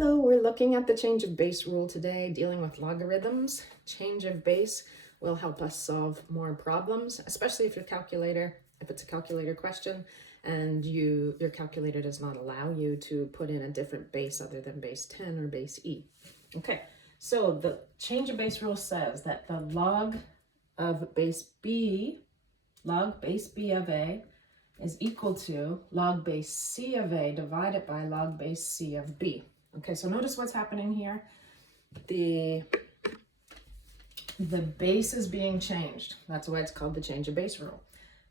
Hello, we're looking at the change of base rule today, dealing with logarithms. Change of base will help us solve more problems, especially if it's a calculator question and your calculator does not allow you to put in a different base other than base 10 or base e. Okay, so the change of base rule says that the log base b of a is equal to log base c of a divided by log base c of b. Okay, so notice what's happening here. The base is being changed. That's why it's called the change of base rule.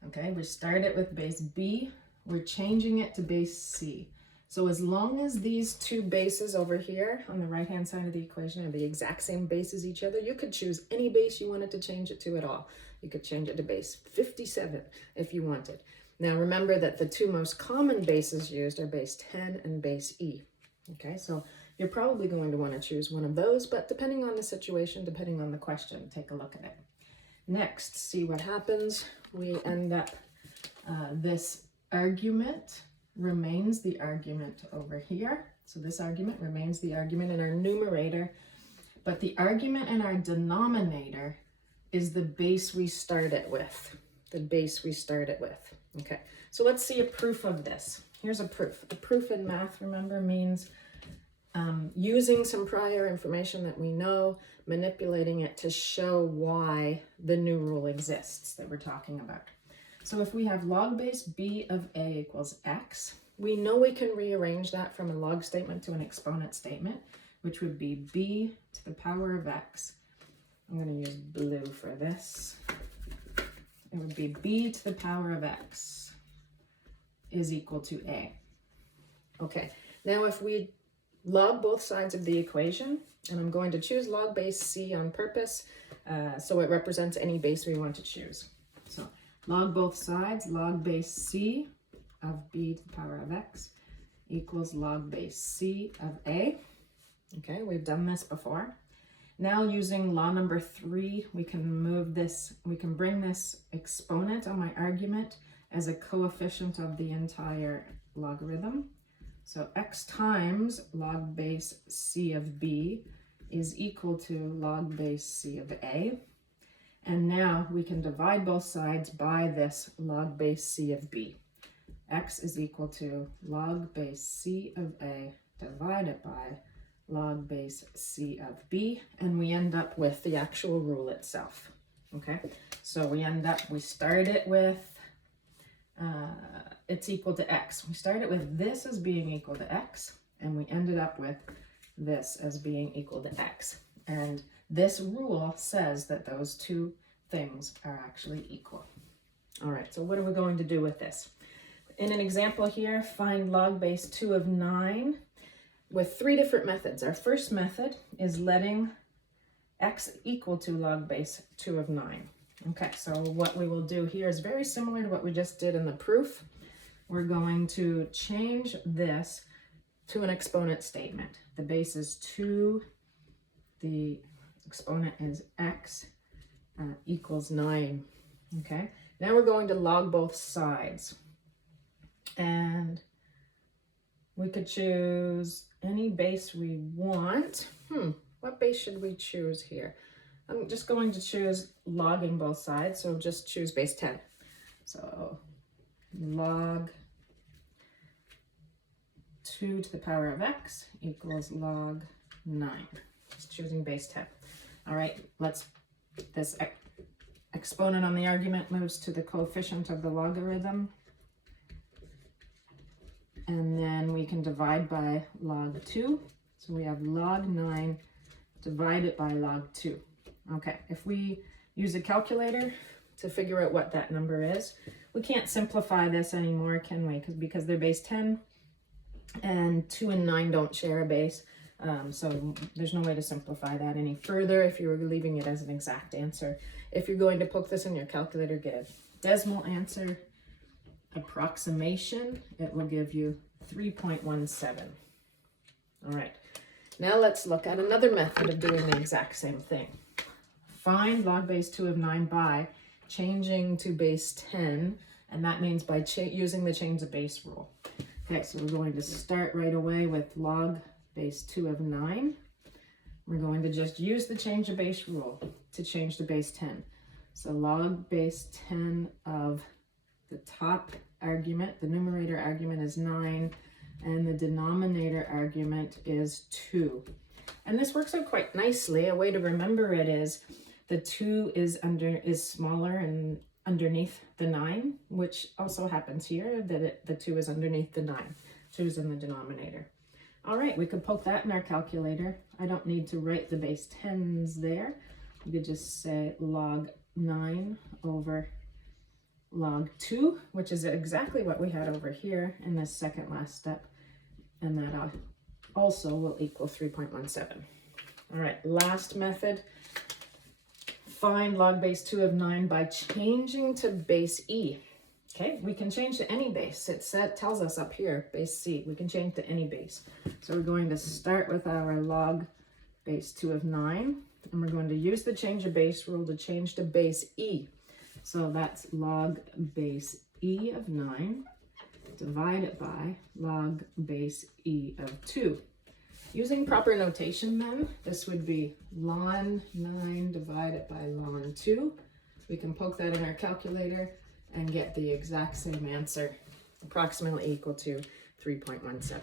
Okay, we started with base b, we're changing it to base c. So as long as these two bases over here on the right hand side of the equation are the exact same base as each other, you could choose any base you wanted to change it to at all. You could change it to base 57 if you wanted. Now remember that the two most common bases used are base 10 and base e. Okay, so you're probably going to want to choose one of those, but depending on the situation, depending on the question, take a look at it. Next, see what happens. We end up, this argument remains the argument over here. So this argument remains the argument in our numerator, but the argument in our denominator is the base we started with. Okay, so let's see a proof of this. Here's a proof. A proof in math, remember, means using some prior information that we know, manipulating it to show why the new rule exists that we're talking about. So if we have log base b of a equals x, we know we can rearrange that from a log statement to an exponent statement, which would be b to the power of x. I'm going to use blue for this. It would be b to the power of x is equal to a. Okay, now if we log both sides of the equation, and I'm going to choose log base c on purpose, so it represents any base we want to choose. So log both sides, log base c of b to the power of x equals log base c of a. Okay, we've done this before. Now using law number 3, we can bring this exponent on my argument as a coefficient of the entire logarithm. So x times log base c of b is equal to log base c of a. And now we can divide both sides by this log base c of b. X is equal to log base c of a divided by log base c of b, and we end up with the actual rule itself. Okay, so we start it with it's equal to x. We started with this as being equal to x, and we ended up with this as being equal to x. And this rule says that those two things are actually equal. All right, so what are we going to do with this? In an example here, find log base 2 of 9 with 3 different methods. Our first method is letting x equal to log base 2 of 9. Okay, so what we will do here is very similar to what we just did in the proof. We're going to change this to an exponent statement. The base is 2, the exponent is x equals 9. Okay, now we're going to log both sides. And we could choose any base we want. What base should we choose here? I'm just going to choose logging both sides, so just choose base 10. So log 2 to the power of x equals log 9. Just choosing base 10. All right, this exponent on the argument moves to the coefficient of the logarithm. And then we can divide by log 2. So we have log 9 divided by log 2. Okay, if we use a calculator to figure out what that number is, we can't simplify this anymore, can we? Because they're base 10 and 2 and 9 don't share a base. So there's no way to simplify that any further if you were leaving it as an exact answer. If you're going to poke this in your calculator, get a decimal answer approximation, it will give you 3.17. All right, now let's look at another method of doing the exact same thing. Find log base 2 of 9 by changing to base 10, and that means by using the change of base rule. Okay, so we're going to start right away with log base 2 of 9. We're going to just use the change of base rule to change the base 10. So log base 10 of the top argument, the numerator argument is 9, and the denominator argument is 2. And this works out quite nicely. A way to remember it is the 2 is smaller and underneath the 9, which also happens here, that the 2 is underneath the 9. 2 is in the denominator. All right, we could poke that in our calculator. I don't need to write the base 10s there. You could just say log 9 over log 2, which is exactly what we had over here in this second last step. And that also will equal 3.17. All right, last method. Find log base 2 of 9 by changing to base e. Okay, we can change to any base. It tells us up here, base c. We can change to any base. So we're going to start with our log base 2 of 9, and we're going to use the change of base rule to change to base e. So that's log base e of 9 divided by log base e of 2. Using proper notation then, this would be ln 9 divided by ln 2. We can poke that in our calculator and get the exact same answer, approximately equal to 3.17.